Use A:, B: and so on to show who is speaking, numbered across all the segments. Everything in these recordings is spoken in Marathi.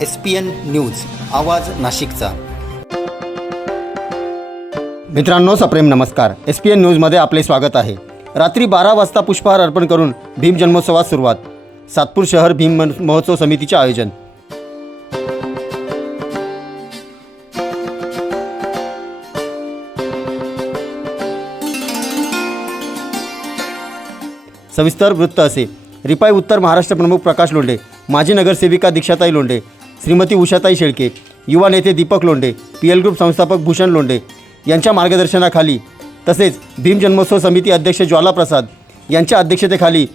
A: एस पी एन न्यूज आवाज नाशिकचा. मित्रांनो सप्रेम नमस्कार. एस पी एन न्यूजमध्ये आपले स्वागत आहे. रात्री बारा वाजता पुष्पहार अर्पण करून भीम जन्मोत्सवात सुरुवात. सातपूर शहर भीम मन- महोत्सव समितीचे आयोजन. सविस्तर वृत्त असे. रिपाई उत्तर महाराष्ट्र प्रमुख प्रकाश लोंढे माजी नगरसेविका दीक्षाताई लोंढे श्रीमती उषाताई शेळके युवा नेते Deepak Londhe P L group संस्थापक भूषण लोंढे यांच्या मार्गदर्शनाखाली तसेच भीम जन्मोत्सव समिती अध्यक्ष ज्वाला प्रसाद यांच्या अध्यक्षतेखाली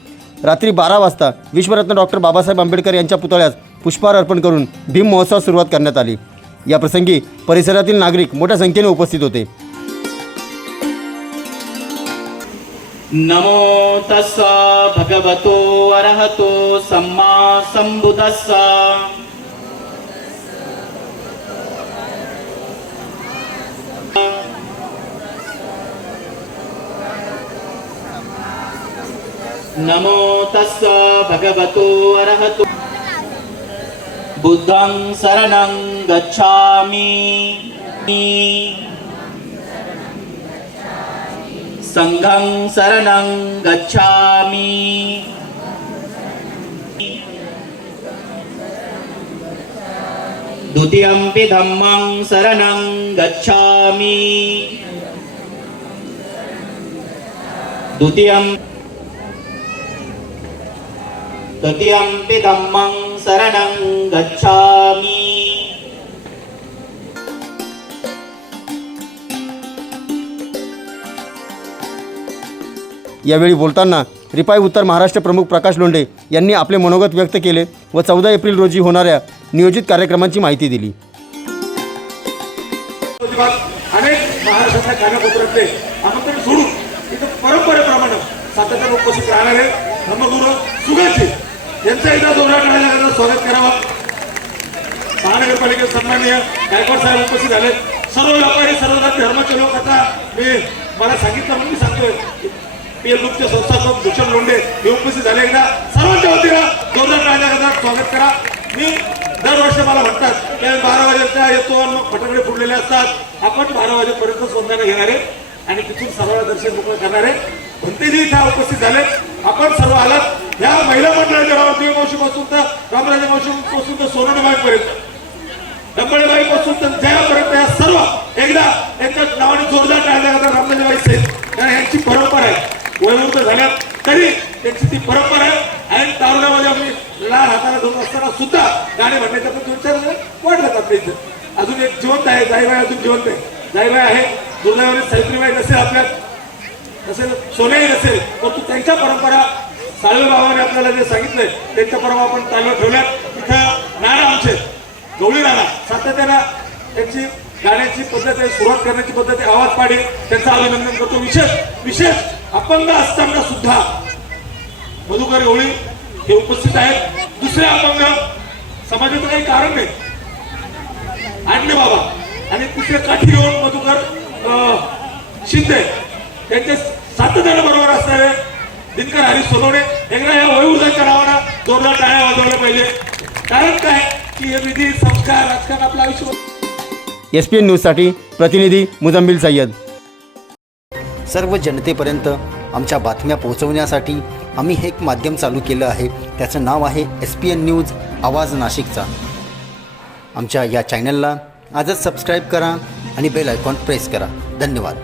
A: रात्री बारा वाजता विश्वरत्न डॉक्टर बाबासाहेब आंबेडकर यांच्या पुतळ्यास पुष्पहार अर्पण करून भीम महोत्सवास सुरुवात करण्यात आली. या प्रसंगी परिसरातील नागरिक मोठ्या संख्येने उपस्थित होते.
B: नमो तस्सा भगवतो अरहतो सम्मा संबुदस्सा नमो तस्स भगवतो अरहतो। बुद्धं शरणं गच्छामि। सङ्घं शरणं गच्छामि। द्वितीयम्पि धम्मं शरणं गच्छामि। द्वितीयं तृतीयम्पि धम्मं शरणं गच्छामि।
A: यावेळी बोलताना रिपाई उत्तर महाराष्ट्र प्रमुख प्रकाश लोंढे यांनी आपले मनोगत व्यक्त केले व चौदा एप्रिल रोजी होणाऱ्या नियोजित कार्यक्रमांची माहिती दिली.
C: अनेक महाराष्ट्रातल्या कानाकोपऱ्यातले आमंत्रण सोडून इथं परंपरेप्रमाणे सातत्यानं उपस्थित राहणारे धर्मगुरू सुगाची यांचं एकदा जोरात टाळ्या स्वागत करावं. महानगरपालिकेत सन्माननीय गायकवाड साहेब उपस्थित झाले. सर्व व्यापारी सर्व धर्माचे लोक आता मी मला सांगितलं म्हणून मी सांगतोय. पीएल ग्रुपचे संस्थापक भूषण लोंढे हे उपस्थित झाले एकदा. सर्वांच्या वतीनं जोरदार टाळ्या स्वागत करा. मी दरवर्षी मला म्हणतात की बारा वाजेचा येतो आणि मग फटाकडे फुटलेले असतात. आपण बारा वाजेपर्यंत सोंदाने घेणारे आणि तिथून सर्वांना दर्शन मोकळं करणारे भंतेजी इथे उपस्थित झाले. आपण सर्व आलात. या महिला मंडळाच्या रावती पासून तर रामराजे मावशी पासून तर सोनबाई पर्यंत डंबळेबाई पासून तर जयापर्यंत या सर्व एकदा यांच्या नावाने जोरदार टाळल्या जातात रामराजेबाई सेठ कारण यांची परंपरा आहे. वयोवृद्ध झाल्या तरी त्यांची ती परंपरा आहे. आणि तारुण्यामध्ये आम्ही लहान हाताला धरून असताना सुद्धा गाणे म्हणण्याचा पण विचार वाढला आपल्या इथं. अजून एक जिवंत आहे जाईबाई अजून जिवंत आहे. जाईबाई आहे दुर्दैवाने सावित्रीबाई नसेल आपल्यात. नसेल सोनेही नसेल परंतु त्यांच्या परंपरा साळवे बाबाने आपल्याला जे सांगितलंय त्यांच्या परवा आपण चालू ठेवल्यात. इथं नाना आमचे गवळी नाना सातत्यानं त्यांची गाण्याची पद्धत आहे सुरुवात करण्याची पद्धत आहे आवाज पाडी. त्यांचं अभिनंदन करतो. विशेष विशेष अपंग असताना सुद्धा मधुकर गवळी हे उपस्थित आहेत. दुसरे अपंग समाजाचं काही कारण नाही. आणले बाबा आणि तिसरे काठी घेऊन मधुकर अं, शिंदे. त्यांचे सातत्यानं बरोबर असणारे दिनकर हरी सोनवणे एकदा या वयोवृद्धाच्या नावानं जोरदार टाळ्या वाजवल्या पाहिजे. कारण काय? की हे विधी संस्कार राजकारण आपलं आयुष्य
A: एस पी एन न्यूजसाठी प्रतिनिधी मुजम्मिल सय्यद. सर्व जनतेपर्यंत आमच्या बातम्या पोहोचवण्यासाठी आम्ही हे एक माध्यम चालू केलं आहे. त्याचं नाव आहे एस पी एन न्यूज आवाज नाशिकचा. आमच्या या चॅनलला आजच सबस्क्राईब करा आणि बेल आयकॉन प्रेस करा. धन्यवाद.